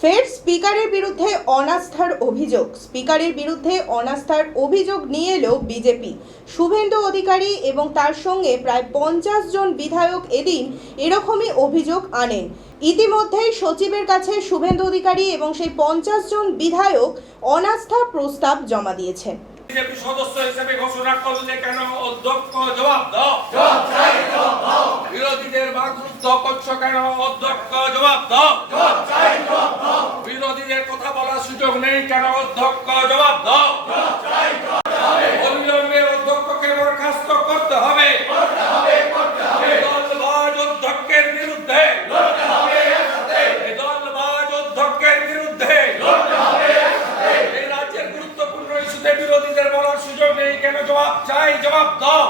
ফের স্পিকারের বিরুদ্ধে অনাস্থার অভিযোগ। স্পিকারের বিরুদ্ধে অনাস্থার অভিযোগ নিয়ে এলো বিজেপি। শুভেন্দু অধিকারী এবং তার সঙ্গে প্রায় 50 জন বিধায়ক এদিন এরকমই অভিযোগ আনেন। ইতিমধ্যেই সচিবের কাছে শুভেন্দু অধিকারী এবং সেই 50 জন বিধায়ক অনাস্থা প্রস্তাব জমা দিয়েছেন। বিজেপি সদস্য হিসেবে ঘোষণা করলে কেন অধ্যক্ষ জবাব দাও, বিরোধীদের বাকরুদ্ধ করছো কেন অধ্যক্ষ জবাব দাও, বিরোধীদের কথা বলার সুযোগ নেই কেন অধ্যক্ষ জবাব দাও, অবিলম্বে অধ্যক্ষকে বরখাস্ত করতে হবে, দলবাজ অধ্যক্ষের বিরুদ্ধে, দলবাজ অধ্যক্ষের বিরুদ্ধে এই রাজ্যের গুরুত্বপূর্ণ ইস্যুতে বিরোধীদের বলার সুযোগ নেই কেন জবাব চাই, জবাব দাও।